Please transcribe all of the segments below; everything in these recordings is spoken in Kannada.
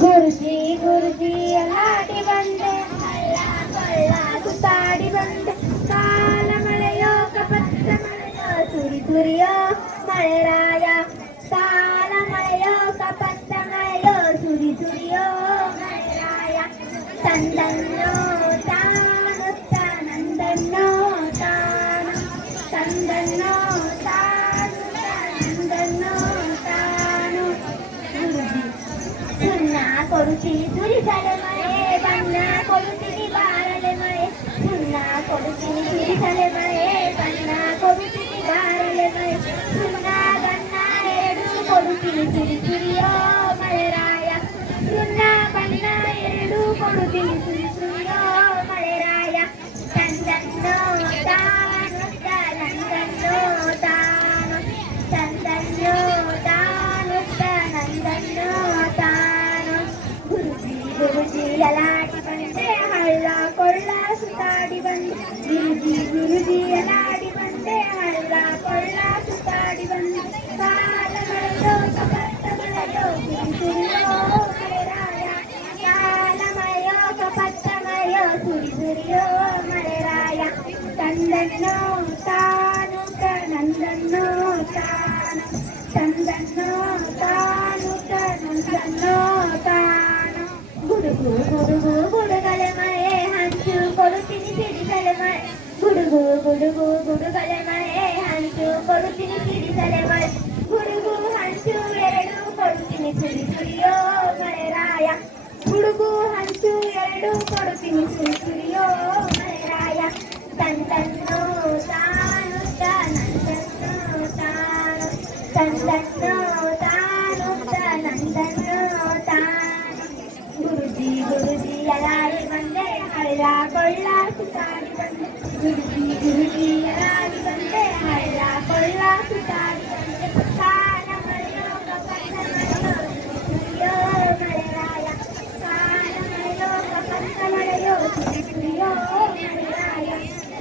ಗುರುಜಿ ಗುರುಜಿ ಎಲ್ಲಾಡಿ ಬಂದೆ, ಹಳ್ಳ ಕೊಳ್ಳ ಸುತ್ತಾಡಿ ಬಂದೆ. ಕಾಲ ಮಳೆಯೋ ಕಪತ್ತ ಮಳೆಯೋ ಸುರಿ ಸುರಿಯೋ ಮಳೆರಾಯ. ಕಾಲ ಮಳೆಯೋ ಕಪತ್ತ ಮಳೆಯೋ ಸುರಿ ಸುರಿಯೋ ಮಳೆರಾಯ. ತಂದನ್ನೋ ತಾನು ನಂದನ್ನೋ ತಾನು, ತಂದನ್ನೋ ತಾನು ನಂದನ್ನೋ ತಾನು. ಸುಣ್ಣ ಕೊಡುತ್ತೀನಿ ಸುರಿಸಲೆ ಮಳೆ, ಬಣ್ಣ ಕೊಡುತ್ತೀನಿ ಬಾರಲೆ ಮಳೆ. ಸುಣ್ಣ ಕೊಡುತ್ತೀನಿ ಸುರಿಸಲೆ ಮಳೆ, ಬಣ್ಣ ಕೊಡುತ್ತೀನಿ ಬಾರಲೆ ಮಳೆ. ಸುಣ್ಣ ಬಣ್ಣ ಎರಡು ಕೊಡುತ್ತೀನಿ ಸುರಿ ಸುರಿಯೋ ಮಳೆರಾಯ. ಸುಣ್ಣ ಬಣ್ಣ ಎರಡು ಕೊಡುತ್ತೀನಿ ಸುರಿ ಸುರಿಯೋ ಮಳೆರಾಯ. ತಂದನ್ನೋ ತಾನು ನಂದನ್ನೋ ತಾನು, ತಂದನ್ನೋ ತಾನು ನಂದನ್ನೋ ತಾನು. ಗುರುಜಿ ಎಲಾಡಿ ಬಂದೆ, ಹಳ್ಳ ಕೊಳ್ಳ ಸುತ್ತಾಡಿ ಬಂದೆ. ಗುರುಜಿ ಎಲಾಡಿ ಬಂದೆ, ಹಳ್ಳ ಕೊಳ್ಳ ಸುತ್ತಾಡಿ ಬಂದೆ. ಕಾಲ ಮಳೆಯೋ ಕಪತ್ತ ಮಳೆಯೋ ಸುರಿ ಸುರಿಯೋ ಮಳೆರಾಯ. ಕಾಲ ಮಳೆಯೋ ಕಪತ್ತ ಮಳೆಯೋ ಸುರಿ ಸುರಿಯೋ ಮಳೆರಾಯ. ತಂದನ್ನೋ ತಾನು ನಂದನ್ನೋ ತಾನು, ತಂದನ್ನೋ ತಾನು ನಂದನ್ನೋ ತಾನು. ಗುಡುಗು ಗುಡುಗು ಗುಡುಗಲೆ ಮಳೆ, ಹಂಚು ಕೊಡುತ್ತೀನಿ ಸಿಡಿಸಲೆ ಮಳೆ. ಗುಡುಗು ಗುಡುಗು ಗುಡುಗಲೆ ಮಳೆ, ಹಂಚು ಕೊಡುತ್ತೀನಿ ಸಿಡಿಸಲೆ ಮಳೆ. ಗುಡುಗು ಹಂಚು ಎರಡು ಕೊಡುತ್ತೀನಿ ಸುರಿ ಸುರಿಯೋ ಮಳೆರಾಯ. ಗುಡುಗು ಹಂಚು ಎರಡು ಕೊಡುತ್ತೀನಿ ಸುರಿ ಸುರಿಯೋ ಮಳೆರಾಯ. ತಂದನ್ನೋ ತಾನು ನಂದನ್ನೋ ತಾನು, ತಂದನ್ನೋ ತಾನು ನಂದನ್ನೋ ತಾನು. ಗುರುಜಿ ಗುರುಜಿ ಎಲಾಡಿ ಬಂದೆ, ಹಳ್ಳ ಕೊಳ್ಳ ಸುತ್ತಾಡಿ ಬಂದೆ. ಗುರುಜಿ ಎಲಾಡಿ ಬಂದೆ, ಹಳ್ಳ ಕೊಳ್ಳ ಸುತ್ತಾಡಿ ಬಂದೆ. ಕಾಲ ಮಳೆಯೋ ಕಪತ್ತ ಮಳೆಯೋ ಸುರಿಯೋ ಮಳೆರಾಯ. ಕಾಲ ಮಳೆಯೋ ಕಪತ್ತ ಮಳೆಯೋ ಸುರಿ ಸುರಿಯೋ ಮಳೆರಾಯ.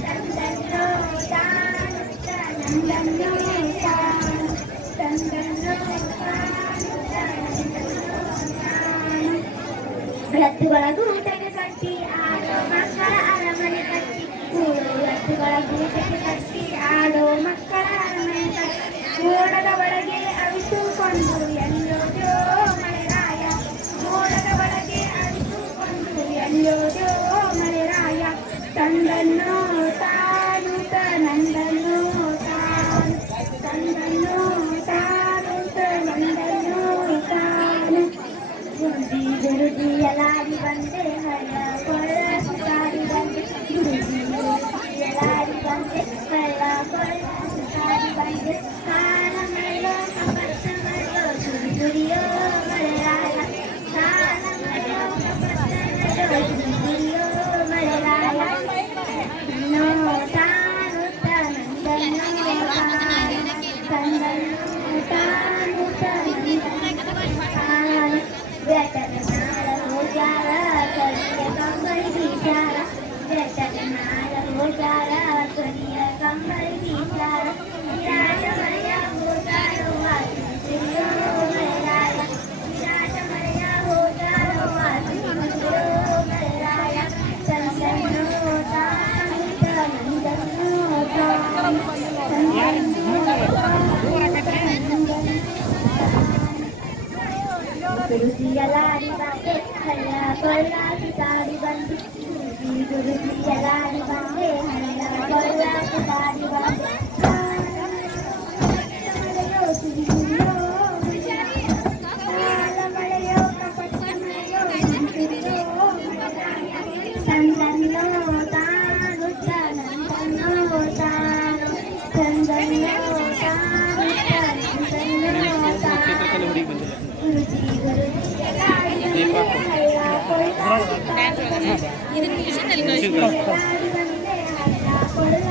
ತಂದನ್ನೋ ತಾನು ನಂದನ್ನೋ ತಾನು, ತಂದನ್ನೋ ತಾನು ನಂದನ್ನೋ ತಾನು. ರತ್ತುಗಳ ಗೂಟಕ್ಕೆ ಕಟ್ಟಿ ಆಡೋ ಮಕ್ಕಳ ಅರಮನೆ ಕಟ್ಟಿ, ರತ್ತುಗಳ ಗೂಟಕ್ಕೆ ಕಟ್ಟಿ ಆಡೋ ಮಕ್ಕಳ ಅರಮನೆ ಕಟ್ಟಿ. ಮೋಡದ ಒಳಗೆ ಅವಿತುಕೊಂಡು ಎಲ್ಲೋದೋ ಮಳೆರಾಯ. ಮೋಡದ ಒಳಗೆ ಅವಿತುಕೊಂಡು ಎಲ್ಲೋದೋ ಮಳೆರಾಯ. ತಂದನ್ನೋ ತಾನು ನಂದನ್ನೋ ತಾನು, ತಂದನ್ನೋ ತಾನು ನಂದನ್ನೋ ತಾನು. ಗುರುಜಿ ಗುರುಜಿ ಎಲಾಡಿ ಬಂದೆ, ಹಳ್ಳ ಕೊಳ್ಳ ಸುತ್ತಾಡಿ ಬಂದೆ. ಗುರುಜಿ ಗುರುಜಿ ಎಲಾಡಿ ಬಂದೆ, ಹಳ್ಳ ಕೊಳ್ಳ ಸುತ್ತಾಡಿ ಬಂದೆ. ಕಾಲ ಮಳೆಯೋ ಕಪತ್ತ ಮಳೆಯೋ ಸುರಿ ಸುರಿಯೋ ಮಳೆರಾಯ. ಕಾಲ ಮಳೆಯೋ ಕಪತ್ತ ಮಳೆಯೋ ಸುರಿ ಸುರಿಯೋ ಮಳೆರಾಯ. ತಂದನ್ನೋ ತಾನು ನಂದನ್ನೋ ತಾನು, ತಂದನ್ನೋ ತಾನು ನಂದನ್ನೋ ತಾನು. ಬೆಟ್ಟದ ನಾಳ ಹೋಗ್ಯಾರ ಕರಿಯ ಕಂಬಳಿ ಬೀಸಾರ, ಬೆಟ್ಟದ ನಾಳ ಹೋಗ್ಯಾರ ಕರಿಯ ಕಂಬಳಿ ಬೀಸಾರ. ವಿರಾಟ ಮಳೆಯ ಹೋಗಾರೋ ಸುರಿಯೋ ಮಳೆರಾಯ. ವಿರಾಟ ಮಳೆಯ ಹೋಗಾರೋ ಸುರಿಯೋ ಮಳೆರಾಯ. ತಂದನ್ನೋ ತಾನು ನಂದನ್ನೋ ತಾನು, ತಂದನ್ನೋ ಗುರುಜಿ ಎಲಾಡಿ ಬಂದೆ, ಹಳ್ಳ ಕೊಳ್ಳ ಸುತ್ತಾಡಿ ಬಂದೆ. ಗುರುಜಿ ಎಲಾಡಿ ಬಂದೆ, ಹಳ್ಳ ಕೊಳ್ಳ ಸುತ್ತಾಡಿ ಬಂದೆ. ಕಾಲ ಮಳೆಯೋ ಸುರಿ ಸುರಿಯೋ ಮಳೆರಾಯ. ಕಾಲ ಮಳೆಯೋ ಕಪತ್ತ ಮಳೆಯೋ ಸುರಿ ಸುರಿಯೋ ಮಳೆರಾಯ. ತಂದನ್ನೋ ತಾನು ನಂದನ್ನೋ ತಾನು, ತಂದನ್ನೋ ತಾನು ನಂದನ್ನೋ ತಾನು. ಗುರುಜಿ ಗುರುಜಿ ಎಲಾಡಿ ಬಂದೆ, ಹಳ್ಳ ಕೊಳ್ಳ ಸುತ್ತಾಡಿ ಬಂದೆ. ಗುರುಜಿ ಎಲಾಡಿ ಬಂದೆ, ಹಳ್ಳ ಕೊಳ್ಳ